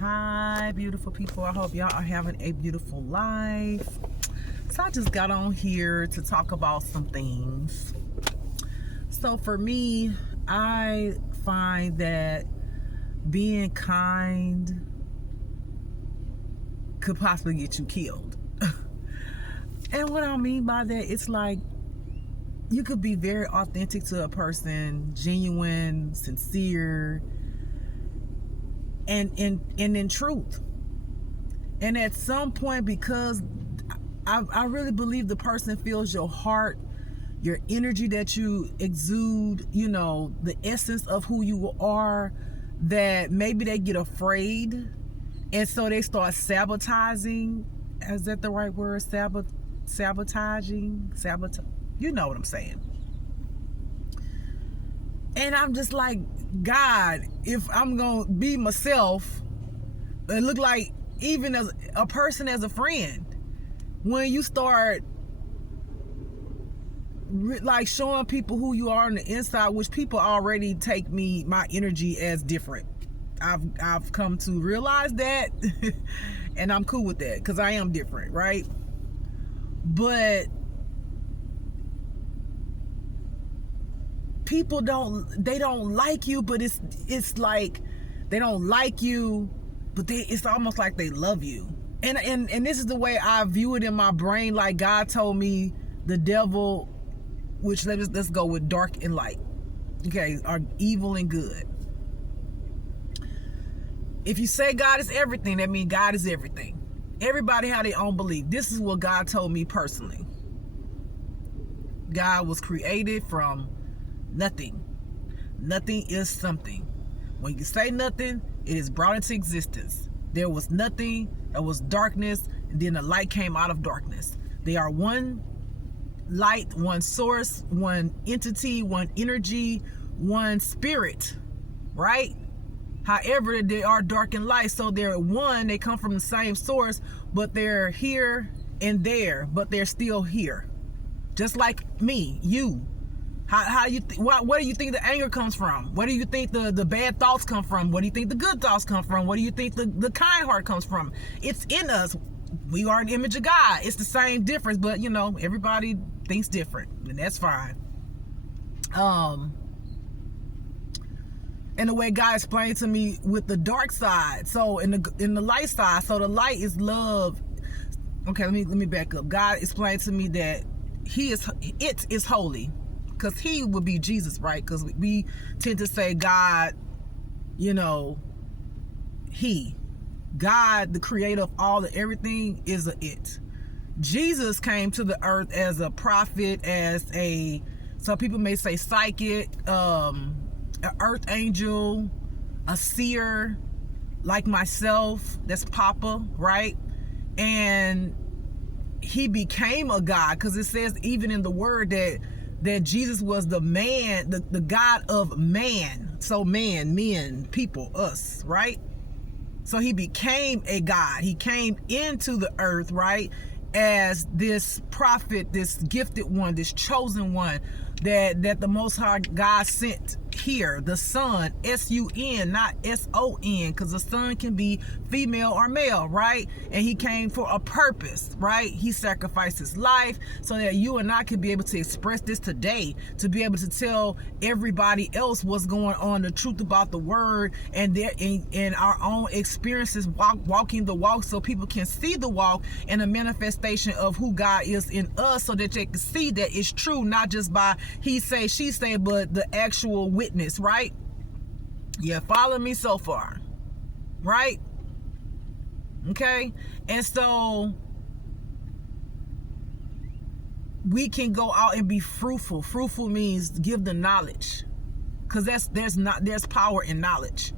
Hi, beautiful people. I hope y'all are having a beautiful life. So I just got on here to talk about some things. So for me, I find that being kind could possibly get you killed. And what I mean by that, it's like you could be very authentic to a person, genuine, sincere, and in truth. And at some point, because I really believe the person feels your heart, your energy that you exude, the essence of who you are, that maybe they get afraid. And so they start sabotaging. Is that the right word? Sabotaging? You know what I'm saying. And I'm just like, God, if I'm going to be myself, it look like even as a person, as a friend, when you start like showing people who you are on the inside, which people already take my energy as different. I've come to realize that and I'm cool with that because I am different, right? But people don't like you, but it's like they don't like you, but it's almost like they love you. And this is the way I view it in my brain. Like God told me the devil, which let's go with dark and light, okay, are evil and good. If you say God is everything, that means God is everything. Everybody have their own belief. This is what God told me personally. God was created from nothing. Nothing is something. When you say nothing, it is brought into existence. There was nothing, there was darkness, and then the light came out of darkness. They are one light, one source, one entity, one energy, one spirit, right? However, they are dark and light, so they're one. They come from the same source, but they're here and there, but they're still here. Just like me, you. How you where do you think the anger comes from? Where do you think the bad thoughts come from? Where do you think the good thoughts come from? Where do you think the kind heart comes from? It's in us. We are an image of God. It's the same difference, but everybody thinks different, and that's fine. And the way God explained to me with the dark side, so in the light side, so the light is love. Okay, let me back up. God explained to me that it is holy, because he would be Jesus, right? Because we tend to say God, God, the creator of all and everything, is a it. Jesus came to the earth as a prophet, some people may say psychic, an earth angel, a seer, like myself, that's Papa, right? And he became a God, because it says even in the word that Jesus was the man, the God of man. So man, men, people, us, right? So he became a God. He came into the earth, right, as this prophet, this gifted one, this chosen one that the Most High God sent here, the Son, S-U-N, not S-O-N, because the Son can be female or male, right? And he came for a purpose, right? He sacrificed his life so that you and I can be able to express this today, to be able to tell everybody else what's going on, the truth about the word, and in our own experiences, walking the walk, so people can see the walk and the manifestation of who God is in us, so that they can see that it's true, not just by he say, she say, but the actual witness, right? Yeah, follow me so far, right? Okay, and so we can go out and be fruitful. Fruitful means give the knowledge, because there's power in knowledge,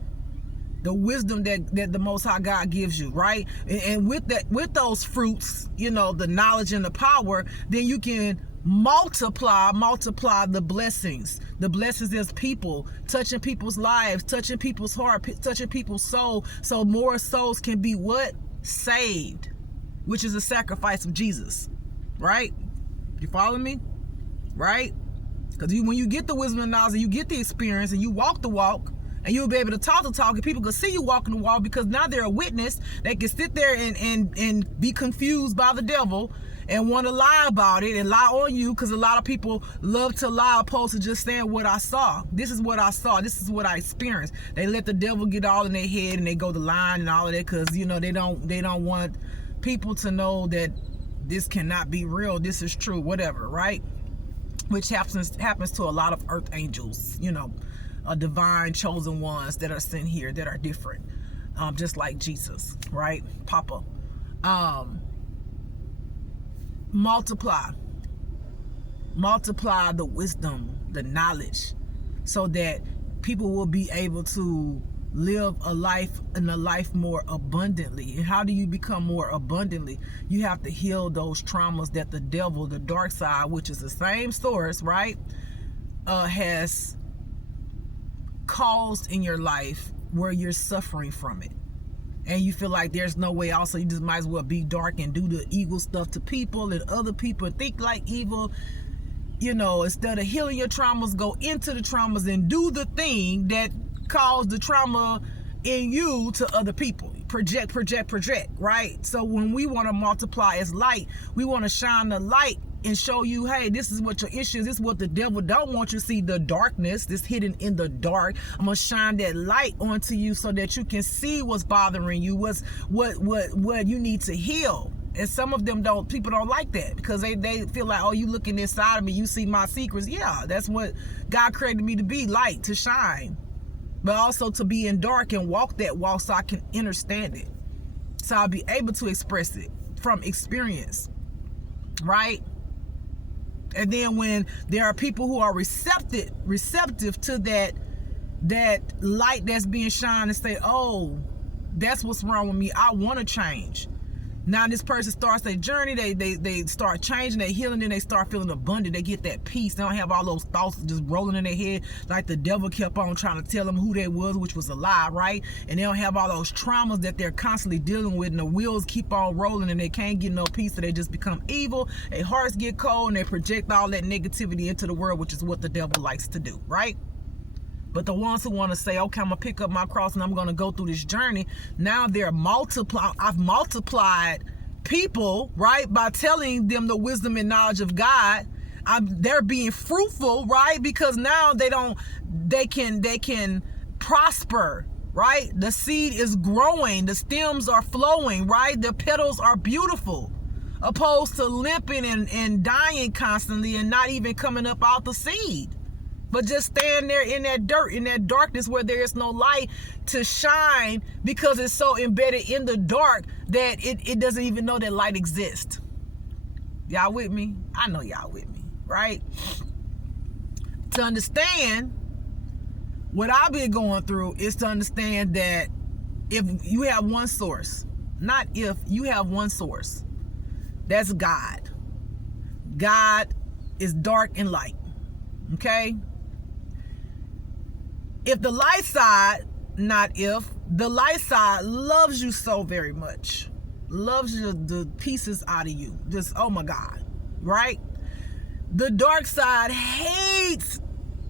the wisdom that the Most High God gives you, right? And with those fruits, the knowledge and the power, then you can multiply the blessings. The blessings is people, touching people's lives, touching people's heart, touching people's soul, so more souls can be what? Saved, which is a sacrifice of Jesus, right? You follow me? Right? Because when you get the wisdom and knowledge, and you get the experience, and you walk the walk, And you'll be able to talk the talk, and people can see you walking the walk, because now they're a witness. They can sit there and be confused by the devil and want to lie about it and lie on you, because a lot of people love to lie opposed to just saying what I saw. This is what I saw. This is what I experienced. They let the devil get all in their head, and they go to lying and all of that, because, you know, they don't want people to know that this cannot be real. This is true, whatever, right? Which happens to a lot of earth angels, you know, divine chosen ones that are sent here that are different, just like Jesus, right? Papa. Multiply the wisdom, the knowledge, so that people will be able to live a life more abundantly. And how do you become more abundantly? You have to heal those traumas that the devil, the dark side, which is the same source, right, has caused in your life, where you're suffering from it. And you feel like there's no way out, so you just might as well be dark and do the evil stuff to people and other people and think like evil. You know, instead of healing your traumas, go into the traumas and do the thing that caused the trauma in you to other people. Project, right? So when we want to multiply as light, we want to shine the light and show you, hey, this is what your issue is. This is what the devil don't want you to see, the darkness, this hidden in the dark. I'm gonna shine that light onto you so that you can see what's bothering you, what you need to heal. And some of them people don't like that, because they feel like, oh, you looking inside of me, you see my secrets. Yeah, that's what God created me to be, light, to shine, but also to be in dark and walk that walk so I can understand it, so I'll be able to express it from experience, right? And then when there are people who are receptive to that light that's being shined, and say, oh, that's what's wrong with me, I want to change. Now this person starts their journey, they start changing, they healing, and they start feeling abundant. They get that peace. They don't have all those thoughts just rolling in their head like the devil kept on trying to tell them who they was, which was a lie, right? And they don't have all those traumas that they're constantly dealing with, and the wheels keep on rolling, and they can't get no peace, so they just become evil. Their hearts get cold, and they project all that negativity into the world, which is what the devil likes to do, right? But the ones who want to say, okay, I'm going to pick up my cross and I'm going to go through this journey, now they're I've multiplied people, right, by telling them the wisdom and knowledge of God. They're being fruitful, right, because now they can prosper, right? The seed is growing, the stems are flowing, right? The petals are beautiful, opposed to limping and dying constantly and not even coming up out the seed, but just staying there in that dirt, in that darkness where there is no light to shine, because it's so embedded in the dark that it doesn't even know that light exists. Y'all with me? I know y'all with me, right? To understand what I've been going through is to understand that if you have one source, not if, you have one source, that's God. God is dark and light, okay? If the light side, not if, the light side loves you so very much, loves you the pieces out of you, just, oh my God, right? The dark side hates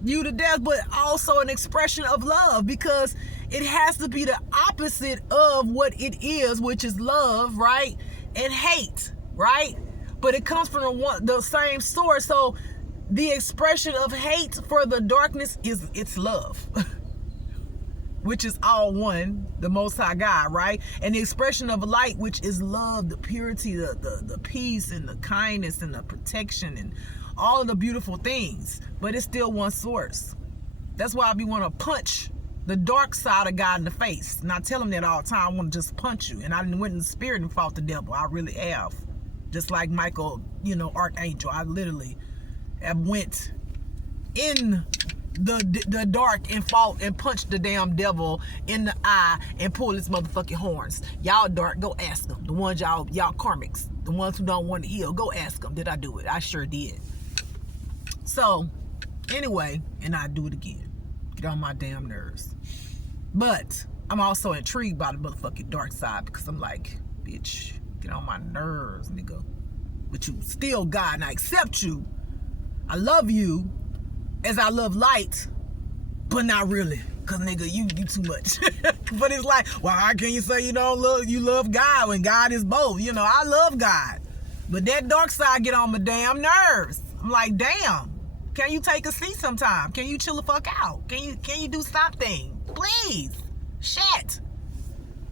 you to death, but also an expression of love, because it has to be the opposite of what it is, which is love, right? And hate, right? But it comes from the same source. So the expression of hate for the darkness is its love, which is all one, the Most High God, right? And the expression of light, which is love, the purity, the peace, and the kindness, and the protection, and all of the beautiful things. But it's still one source. That's why I be want to punch the dark side of God in the face. And I tell him that all the time. I want to just punch you. And I went in the spirit and fought the devil. I really have. Just like Michael, Archangel. I literally went in the dark and fought and punched the damn devil in the eye and pulled his motherfucking horns. Y'all dark, go ask them. The ones y'all karmics, the ones who don't want to heal, go ask them. Did I do it? I sure did. So anyway, and I do it again. Get on my damn nerves. But I'm also intrigued by the motherfucking dark side, because I'm like, bitch, get on my nerves, nigga. But you still God, and I accept you. I love you as I love light, but not really. cause nigga, you too much. But it's like, well, how can you say you love God when God is both? You know, I love God, but that dark side get on my damn nerves. I'm like, damn, can you take a seat sometime? Can you chill the fuck out? Can you do something, please? Shit.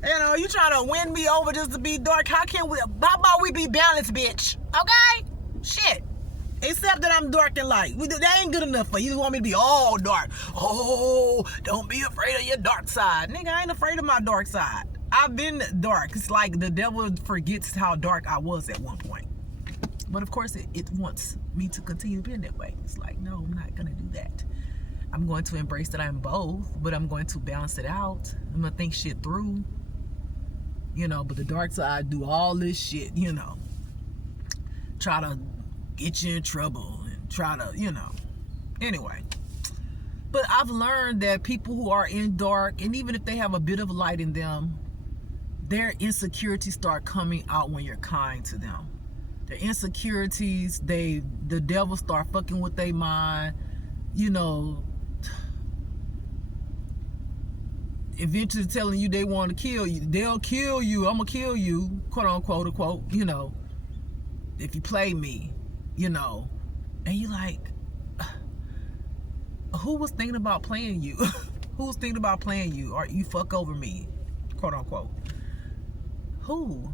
You know, you trying to win me over just to be dark. How about we be balanced, bitch? Okay? Shit. Except that I'm dark and light. That ain't good enough for you. You just want me to be all dark. Oh, don't be afraid of your dark side. Nigga, I ain't afraid of my dark side. I've been dark. It's like the devil forgets how dark I was at one point. But of course, it wants me to continue being that way. It's like, no, I'm not going to do that. I'm going to embrace that I'm both, but I'm going to balance it out. I'm going to think shit through. You know, but the dark side do all this shit, you know. Try to get you in trouble and try to, you know. Anyway. But I've learned that people who are in dark, and even if they have a bit of light in them, their insecurities start coming out when you're kind to them. Their insecurities, the devil start fucking with their mind, you know, eventually telling you they want to kill you. They'll kill you. I'm gonna kill you, quote unquote, you know, if you play me, you know. And you like, who was thinking about playing you? Who was thinking about playing you? Or you fuck over me, quote unquote. Who?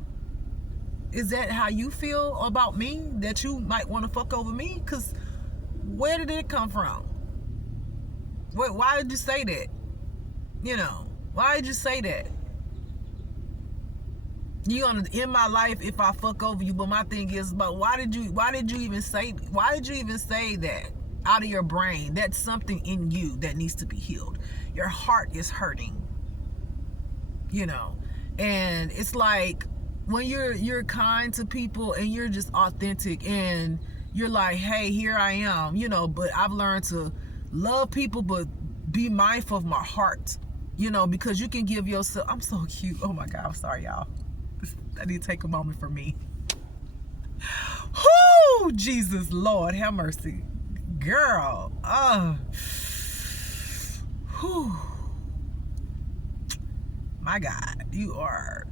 Is that how you feel about me? That you might want to fuck over me? Because where did it come from? Why did you say that? You know, why did you say that? You gonna end my life if I fuck over you? But my thing is, but why did you even say that out of your brain? That's something in you that needs to be healed. Your heart is hurting, you know. And it's like when you're kind to people and you're just authentic and you're like, hey, here I am, you know. But I've learned to love people, but be mindful of my heart. You know, because you can give yourself, I'm so cute. Oh my God, I'm sorry, y'all. I need to take a moment for me. Whoo, Jesus, Lord, have mercy. Girl, whew. My God, you are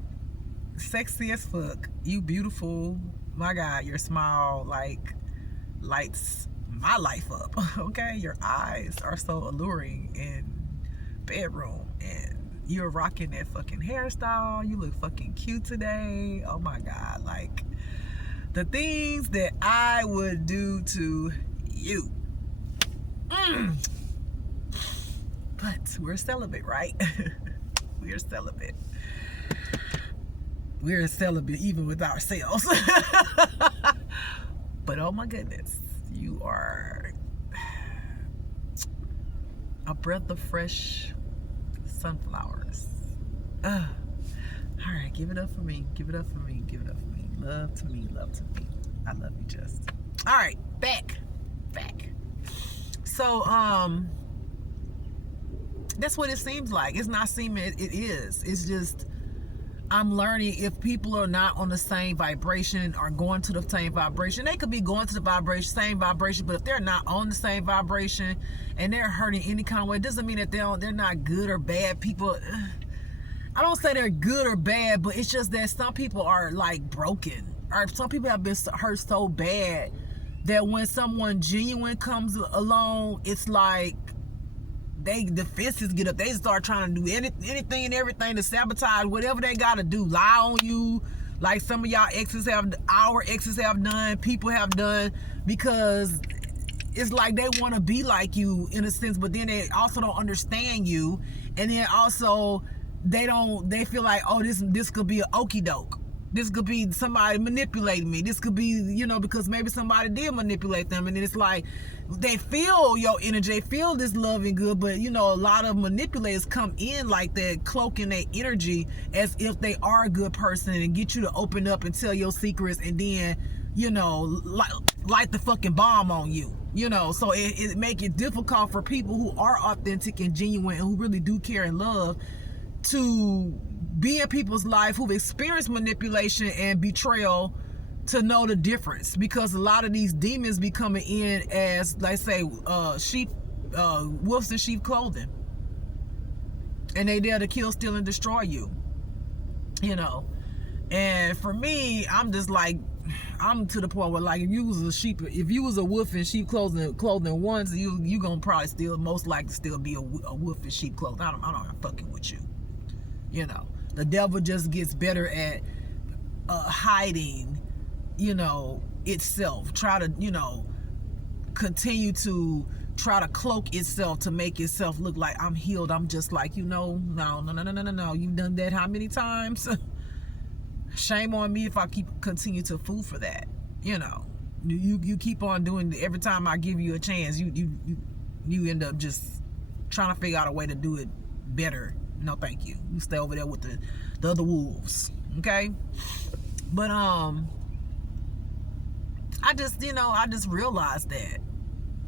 sexy as fuck. You beautiful. My God, your smile like lights my life up. Okay, your eyes are so alluring in bedroom, and you're rocking that fucking hairstyle. You look fucking cute today. Oh my God, like the things that I would do to you. But we're celibate, right? We're celibate. We're celibate even with ourselves. But oh my goodness, you are a breath of fresh sunflowers. All right, give it up for me. Give it up for me. Give it up for me. Love to me. Love to me. I love you, just. All right, back. So, that's what it seems like. It's not seeming, it is. It's just, I'm learning if people are not on the same vibration or going to the same vibration. They could be going to the same vibration, but if they're not on the same vibration and they're hurting any kind of way, it doesn't mean that they're not good or bad people. I don't say they're good or bad, but it's just that some people are like broken, or some people have been hurt so bad that when someone genuine comes along, it's like the fences get up. They start trying to do anything and everything to sabotage whatever they gotta do. Lie on you, like some of our exes have done, people have done, because it's like they want to be like you in a sense, but then they also don't understand you, and then also they feel like, oh, this could be an okie doke. This could be somebody manipulating me. This could be, you know, because maybe somebody did manipulate them. And then it's like, they feel your energy, they feel this love and good, but, you know, a lot of manipulators come in like that, cloaking their energy as if they are a good person and get you to open up and tell your secrets and then, you know, light the fucking bomb on you. You know, so it make it difficult for people who are authentic and genuine and who really do care and love to be in people's life who've experienced manipulation and betrayal to know the difference, because a lot of these demons be coming in as, like say, wolves in sheep clothing. and they there to kill, steal, and destroy you. You know, and for me, I'm just like, I'm to the point where, like, if you was a wolf in sheep clothing once, you gonna probably still most likely still be a wolf in sheep clothing. I'm not fucking with you. You know, the devil just gets better at hiding, you know, itself. Try to, you know, continue to try to cloak itself to make itself look like I'm healed. I'm just like, you know, no. You've done that how many times? Shame on me if I continue to fool for that. You know, you keep on doing it. Every time I give you a chance, you end up just trying to figure out a way to do it better. No, thank you. You stay over there with the other wolves. Okay. But I just realized that.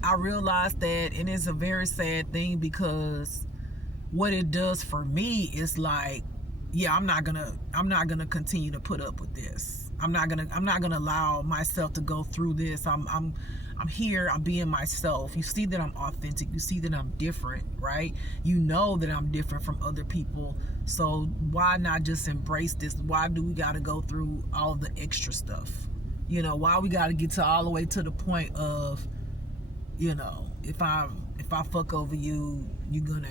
And it's a very sad thing, because what it does for me is like, yeah, I'm not gonna continue to put up with this. I'm not gonna allow myself to go through this. I'm here, I'm being myself. You see that I'm authentic, you see that I'm different, right? You know that I'm different from other people. So why not just embrace this? Why do we gotta go through all the extra stuff? You know, why we gotta get to all the way to the point of, you know, if I fuck over you, you're gonna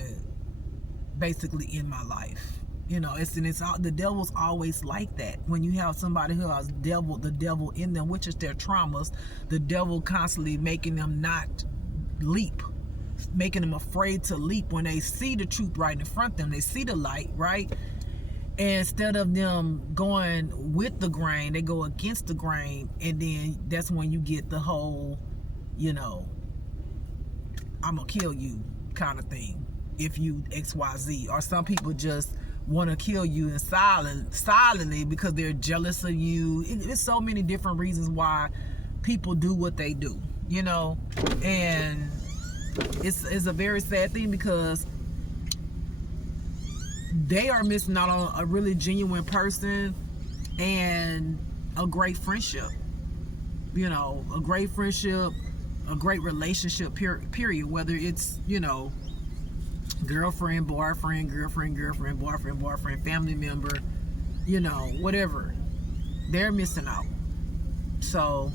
basically end my life. You know, the devil's always like that. When you have somebody who has the devil in them, which is their traumas, the devil constantly making them not leap, making them afraid to leap when they see the truth right in front of them. They see the light, right? And instead of them going with the grain, they go against the grain, and then that's when you get the whole, you know, I'm gonna kill you kind of thing if you XYZ. Or some people just want to kill you in silently because they're jealous of you. It's so many different reasons why people do what they do, you know. And it's a very sad thing, because they are missing out on a really genuine person and a great friendship. You know, a great friendship, a great relationship, period. Whether it's, you know, girlfriend, boyfriend, family member, you know, whatever, they're missing out. So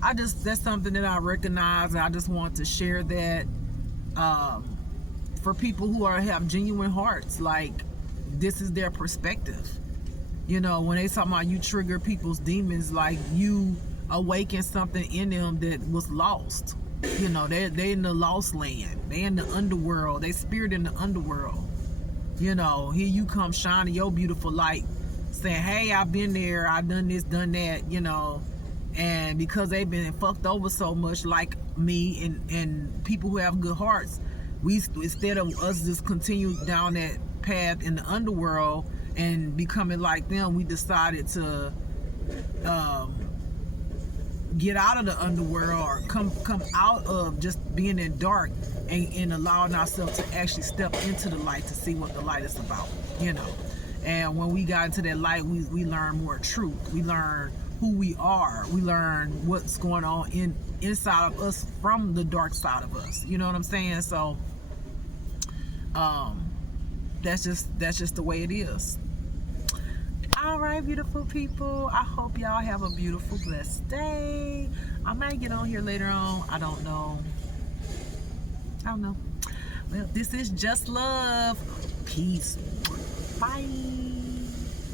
that's something that I recognize, and I just want to share that for people who have genuine hearts. Like, this is their perspective. You know, when they talk about you trigger people's demons, like, you awaken something in them that was lost. You know, they in the lost land. They in the underworld. They spirit in the underworld. You know, here you come shining your beautiful light, saying, hey, I've been there, I've done this, done that, you know. And because they've been fucked over so much, like me and people who have good hearts, instead of us just continue down that path in the underworld and becoming like them, we decided to get out of the underworld, or come out of just being in dark, and allowing ourselves to actually step into the light to see what the light is about, you know. And when we got into that light, we learn more truth. We learn who we are. We learn what's going on inside of us from the dark side of us. You know what I'm saying? So that's just the way it is. All right, beautiful people, I hope y'all have a beautiful, blessed day. I might get on here later on. I don't know. Well, this is Just Love. Peace. Bye.